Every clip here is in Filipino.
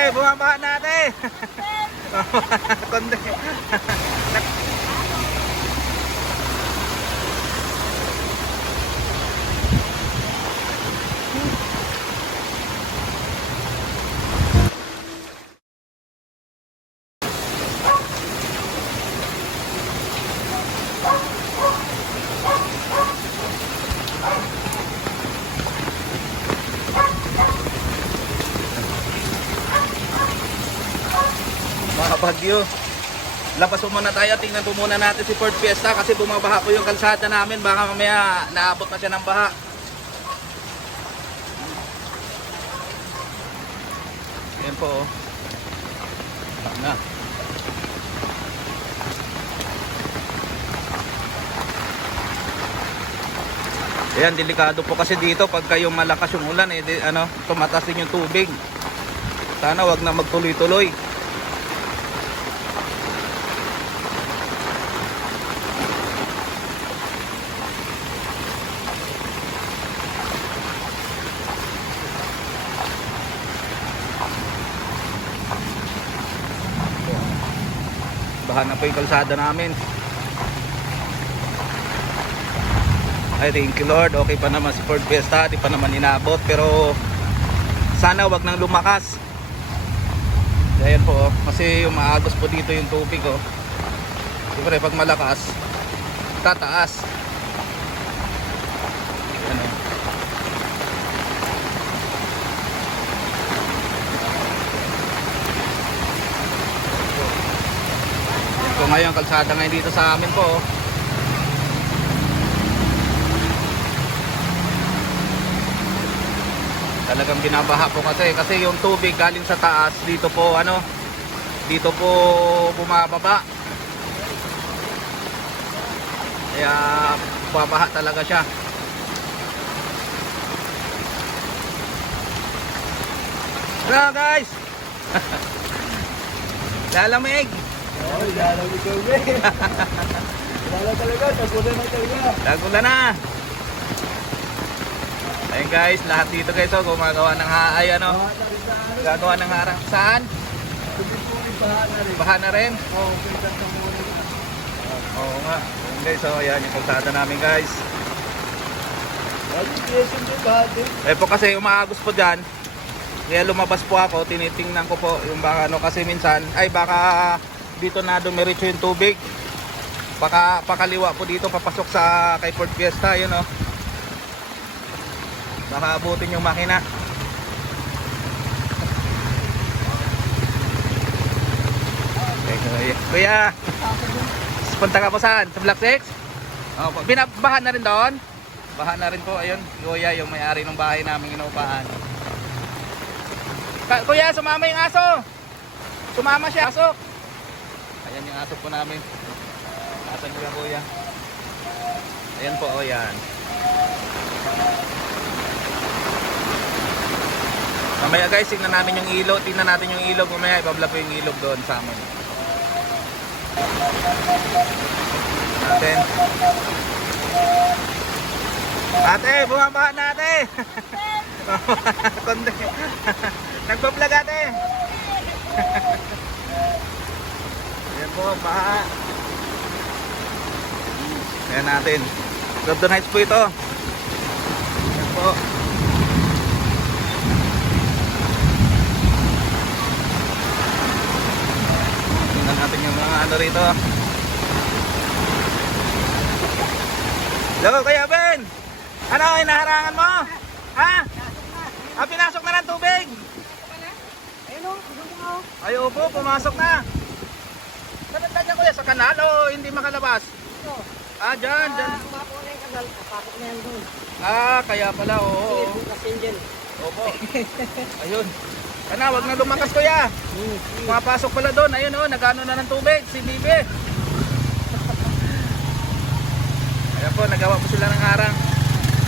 Ate, bumaba na ate. Konde. Mga bagyo. Labas po muna tayo, tingnan po muna natin si Ford Fiesta kasi bumabaha po yung kalsada namin, baka mamaya naabot na siya ng baha. Ayan po oh. Na. Ayan, delikado po kasi dito pagka yung malakas yung ulan tumatas din yung tubig. Sana wag na magtuloy-tuloy. Baha na po yung kalsada namin. Ay, thank you Lord. Okay pa naman si Ford Fiesta. Di pa naman inabot. Pero sana wag nang lumakas. Ayan po oh. Kasi umaagos po dito yung tubig oh. Siyempre pag malakas tataas. Ano? So ngayon kalsada ngayon dito sa amin po oh. Talagang binabaha po kasi yung tubig galing sa taas dito po dito po bumababa. Kaya babaha talaga siya. Hello guys. Lalamig. Oh, lalamig kami. Lala talaga, tagulan na talaga. Tagulan na. Ayun guys, lahat dito guys gumagawa ng gagawa ng harang. Saan? Baha na rin. Oo, pintas na muna. Oo nga. Ayun guys, ayan yung kalsada namin guys. Eh po kasi umaagos po dyan. Kaya lumabas po ako, tinitingnan ko po yung baka kasi minsan, baka dito na dumiretso yung tubig. Baka pakaliwa po dito papasok sa kay Ford Fiesta, yun oh. Baka abutin yung makina. Okay, kuya. Punta ka po saan? Sa Black 6? Oh, binabahan na rin doon? Baha na rin po, ayun. Kuya, yung may-ari ng bahay namin inuupahan. Kuya, sumama yung aso. Sumama siya, aso. Ayan yung aso po namin. Asan kuya, kuya? Ayan po, oh yan. Mamaya guys, tingnan namin yung ilog. Tingnan natin yung ilog. Mamaya ibabla po yung ilog doon sa amin. Natin. Ate, bumaba na ate. Konde. Nagbablog ate. Ayan po, baha. Ayan natin. Golden Heights po ito. Ayan po. Natin yung mga rito. Hello, Kuya Ben. Ano, hinaharangan mo? Ha? Pinasok na ng tubig. Ayun o, Ay, opo, pumasok na. Saan dyan kuya? Sa kanal o hindi makalabas? Dyan. Kumapo na yung kanal, papasok na yan doon. Kaya pala, oo. Opo. Ayun. Wag na lumakas kuya. Pumapasok pala doon. Ayun oh, nagano na ng tubig si Bibi. Ayan po, nagawa po sila ng harang.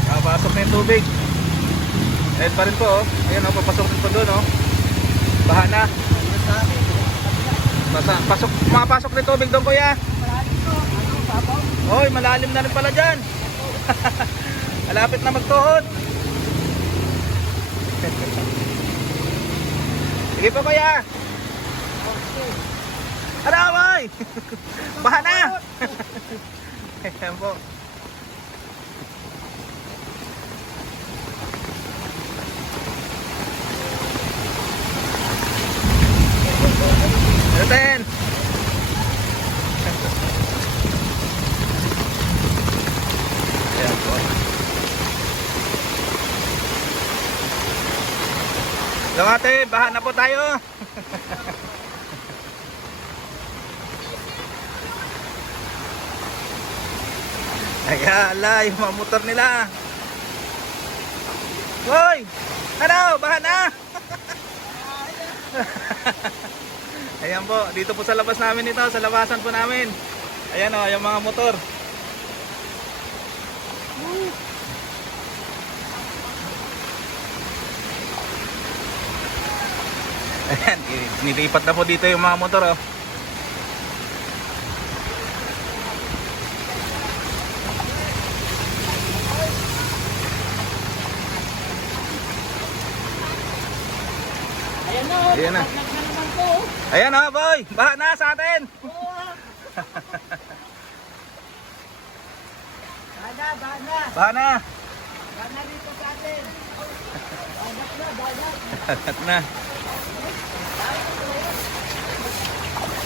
Papasok na yung tubig. Ayun pa rin po oh. Ayun oh, papasok din po doon oh. Baha na. Pumapasok na yung tubig doon kuya. Oy, malalim na rin pala dyan. Malapit na magtuhod. Sige po kuya. Ano boy? Baha na. Ayan po. Ayan. Ayan po. Hello ate, baha na po tayo. Ayan, ala, yung mga motor nila. Hoy! Ano? Baha na? Ayan po, dito po sa labas namin ito, sa labasan po namin. Ayan o, yung mga motor. Ayan, nilipat na po dito yung mga motor oh. Ayan na. Ayan na boy, baha na sa atin. Baha na. Baha na dito sa atin. Bahat na.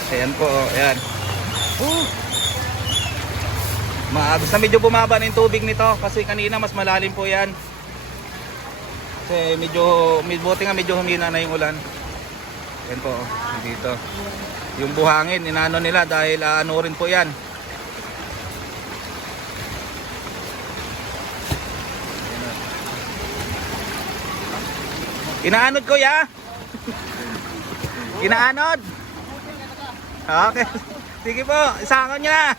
Ayan po, ayan. Basta medyo bumaba na yung tubig nito kasi kanina mas malalim po yan. Kasi buti nga medyo humina na yung ulan. Ayan po, dito. Yung buhangin, inano nila dahil ano rin po yan. Inaanod ko ya? Inaanod? Okay. Sige po, isangan nyo na.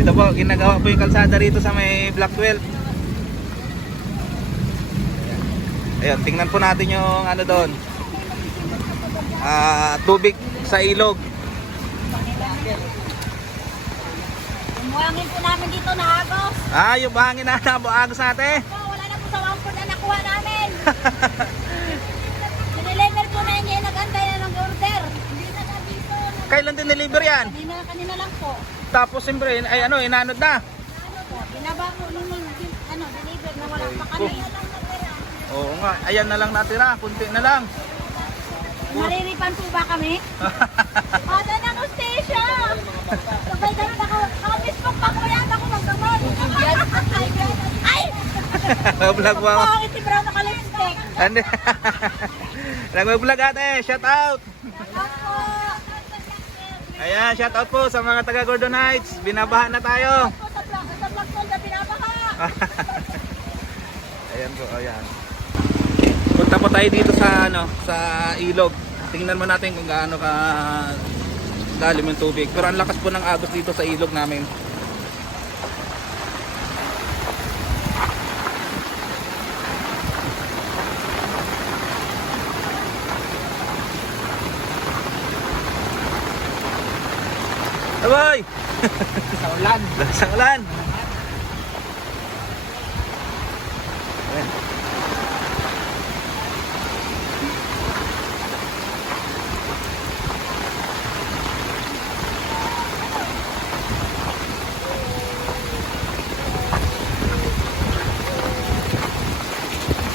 Ito po, ginagawa po yung kalsada rito sa may Block 12. Ayan, tingnan po natin yung ano doon. Tubig sa ilog. Yung buhangin po namin dito na agos. Yung buhangin na agos natin. Wala na po sa wampod na nakuha namin. Dineliver po na yun, nag-antay na ng order. Hindi na dito. Kailan din deliver yan? Kanina lang po. Tapos siyempre, inanod na. Binaba po nung deliver na wala pa kami. Oo nga, ayan na lang natira, kunti na lang. Mariripan po ba kami? Ada na ko station. Sabay ganun ako. Facebook pa ko yan ako magdamag. Ay! Vlog mo ako. Bakit si Brown naka-lipstick? Hindi. Nag-vlog ate, shout out. Ako. Ayan, shout out po sa mga taga Gordon Heights. Binabaha na tayo. Sa vlog ko na binabaha. Ayan po, ayan. Punta po tayo dito sa sa ilog. Tingnan mo natin kung gaano ka lalim yung tubig. Pero ang lakas po ng agos dito sa ilog namin. Aboy! Sa ulan. Sa ulan. Ayan.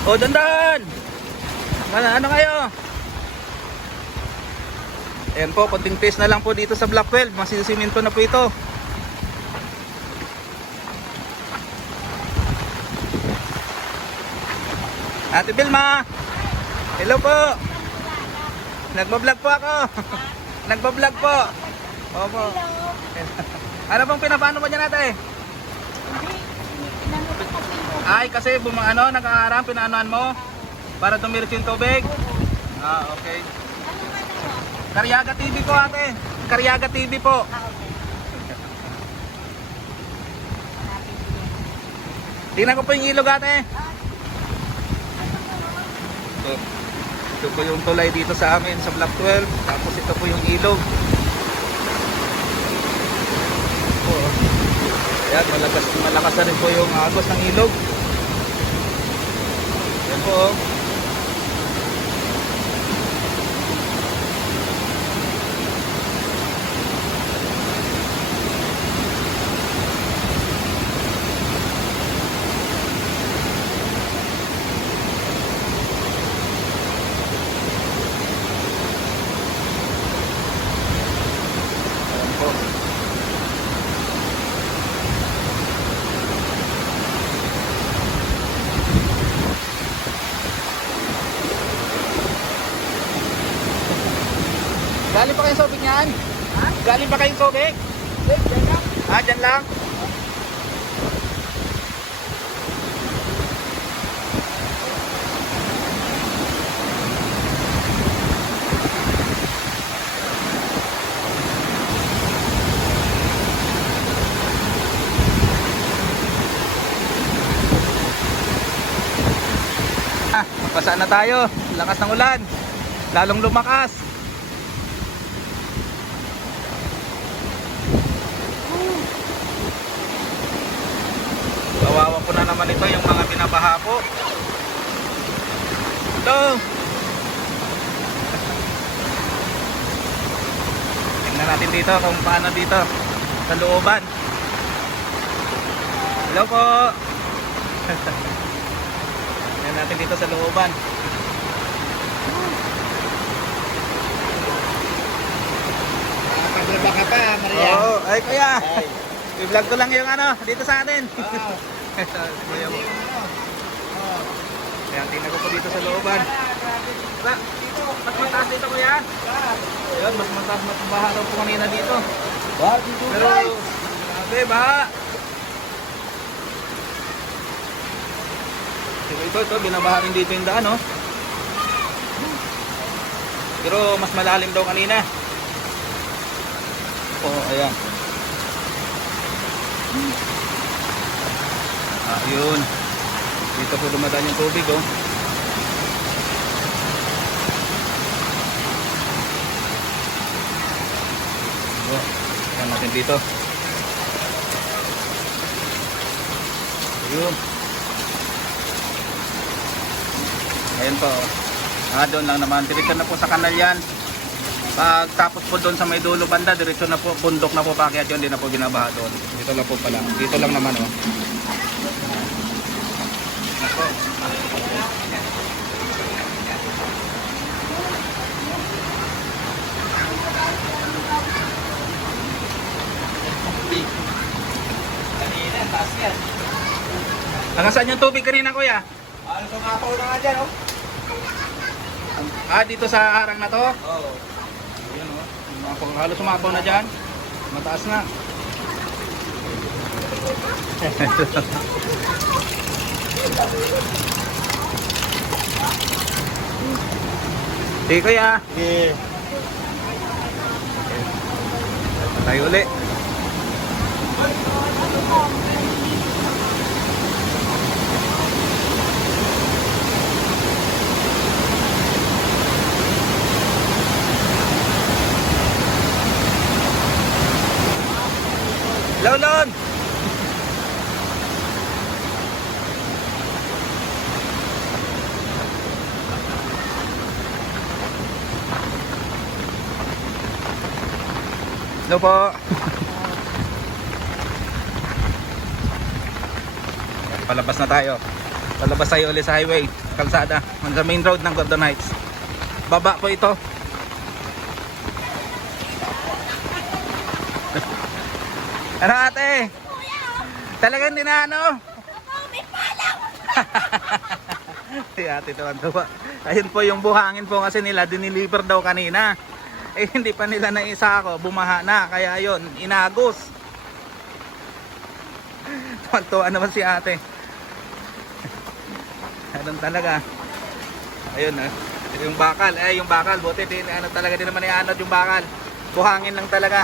O, dandan! Ano kayo? Ayan po, konting pace na lang po dito sa Block 12. Masisiminto na po ito. Ate Vilma! Hello po! Nagbablog po ako. Nagbablog po. Opo. Ano pong pinapano mo dyan ate? Ay, kasi nag-aaram, pinaanuan mo para tumiris yung tubig. Okay. Karyaga TV po ate. Karyaga TV po. Tingnan ko po yung ilog ate. Ito po yung tulay dito sa amin sa Block 12. Tapos ito po yung ilog. Ayan, malakas na rin po yung agos ng ilog. Yan po. Oh. Yan po. Galing pa kayong sobig niyan? Ha? Galing pa kayong sobig? Dyan lang. Ah, dyan lang? Ah, magpasaan na tayo. Lakas ng ulan. Lalong lumakas. Kawawa po na naman ito yung mga binabaha po. Ito. Tingnan natin dito kung paano dito sa looban. Hello po. Tingnan natin dito sa looban. Paglaba ka pa, Maria. Oo, ay kuya. Ay. I-vlog ko lang yung ano dito sa atin. Oo. Kuya mo. Oh. Kaya tingnan ko po dito sa looban. Ba, dito, mas mataas dito kuya. Ayun, mas mataas na baha daw po kanina dito. Wow, dito Pero, guys. grabe baha. Ito, binabaha rin dito yung daan, no? Pero mas malalim daw kanina. Oo, ayan. Ayun. Dito po dumadaan yung tubig, oh. Oh, ayan natin dito. Ayun. Ayan po. Doon lang naman. Diretso na po sa kanal yan. Pag tapos po doon sa may dulo banda, diretso na po, bundok na po pakyat yun. Hindi na po binabaha doon. Dito lang po pala. Dito lang naman, oh. Ako. Kanina, taas yan. Hanggang saan yung tubig kanina, kuya? Ano sumapaw na nga dyan, oh? Dito sa harang na to. Oo. Ayan, oh. Halos sumapaw na dyan. Mataas na. Sige, kuya. Okay. Tayo uli. Lolon! Hello po. Palabas na tayo. Palabas tayo ulit sa highway, kalsada, on the main road ng Gordon Heights. Baba po ito. Ano ate? Talagang hindi na ano? Si ate tuwan-tuwa. Ayun po yung buhangin po kasi nila, diniliver daw kanina. Eh hindi pa nila naisa ako, bumaha na. Kaya ayun, inagos. Tuwan-tuwa naman si ate. Ganun talaga. Ayun yung bakal, yung bakal, buti din, ano talaga din naman ianod yung bakal. Buhangin lang talaga.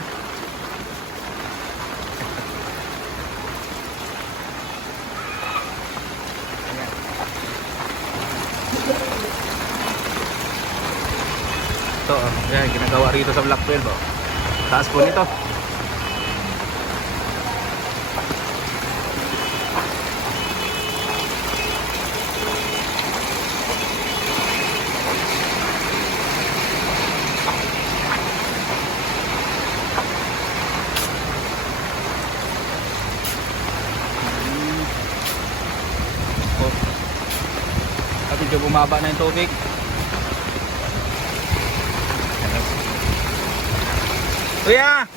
Ito, yan, ginagawa rito sa Block 12, oh. Taas po nito. medyo bumaba na yung tubig. Kuya!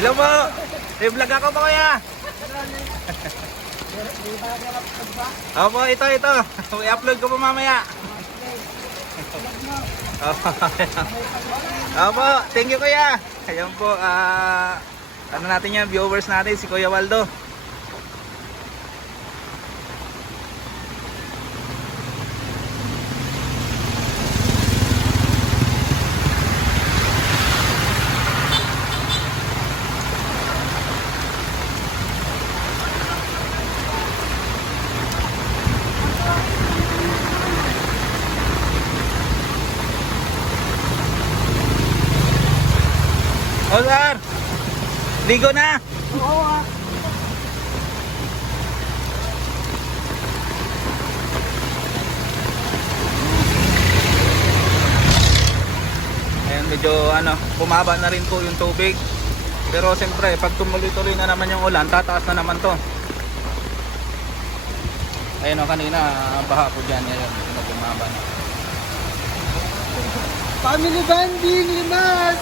Hello po! May vlog ako po kuya! Opo, ito. I-upload ko po mamaya. Opo, thank you kuya. Ayan po, ano natin yan, viewers natin, si Kuya Waldo. O sir, ligo na. Oo ah. Ayan, medyo bumaba na rin po yung tubig. Pero siyempre, pag tumuloy-tuloy na naman yung ulan, tataas na naman to. Ayun o, kanina, baha po dyan. Ngayon, bumaba na. Family bonding, limas!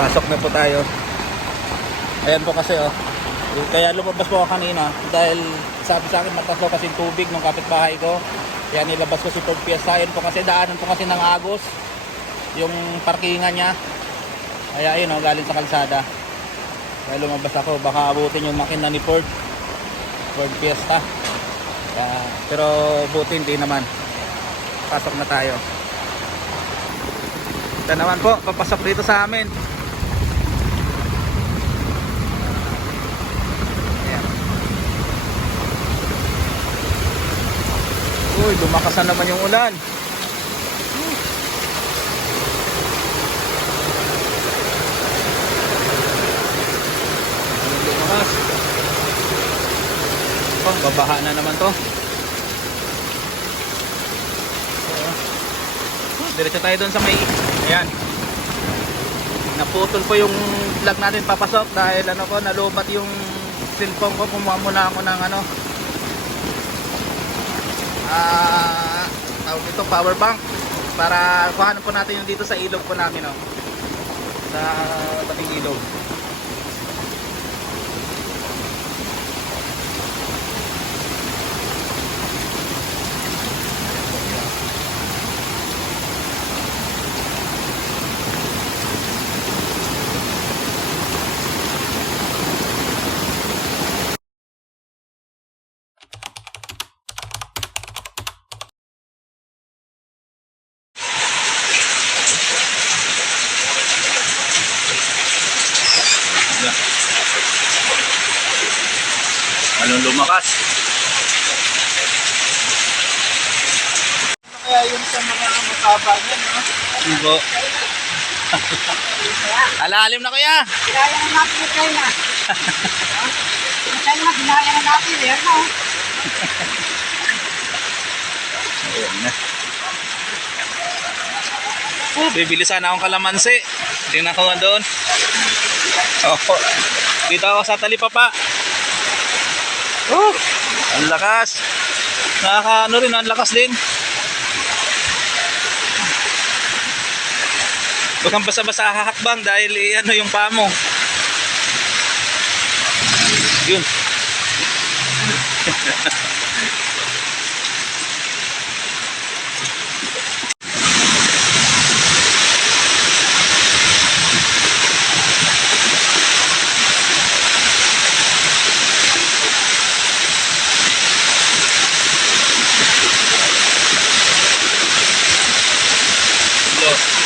Pasok na po tayo. Ayan po kasi kaya lumabas po ako kanina dahil sabi sa akin mataas daw kasi tubig ng kapitbahay ko. Kaya nilabas ko si Ford Fiesta. Ayan po kasi daanan po kasi ng Agos yung parkingan niya. Kaya ayun galing sa kalsada. Kaya lumabas ako, baka abutin yung makina ni Ford Fiesta. Pero buti hindi naman. Pasok na tayo. Ito naman po, papasok dito sa amin. Uy, lumakas na naman yung ulan. Lumakas. Oh, babaha na naman to. Diretso tayo doon sa may... Ayan. Naputol po yung vlog natin papasok dahil nalubat yung cellphone ko. Kumuha muna ako ng tawag ito, power bank para kuhanan po natin yung dito sa ilog po namin sa tabing ilog. Anong lumakas? Ano kaya yun sa mga mataba niya, no? Ibo. Alalim na kuya. Ginaya na natin yung China. China, ginaya na natin. Yan na. Ayan na. Oh, bibili sana akong kalamansi. Tingnan ko nga doon. Oh, dito ako sa talipapa. Oh, ang lakas. Nakakaano rin, ang lakas din. Huwag kang basa-basa hahakbang dahil ano yung paa mo. Yun. Look.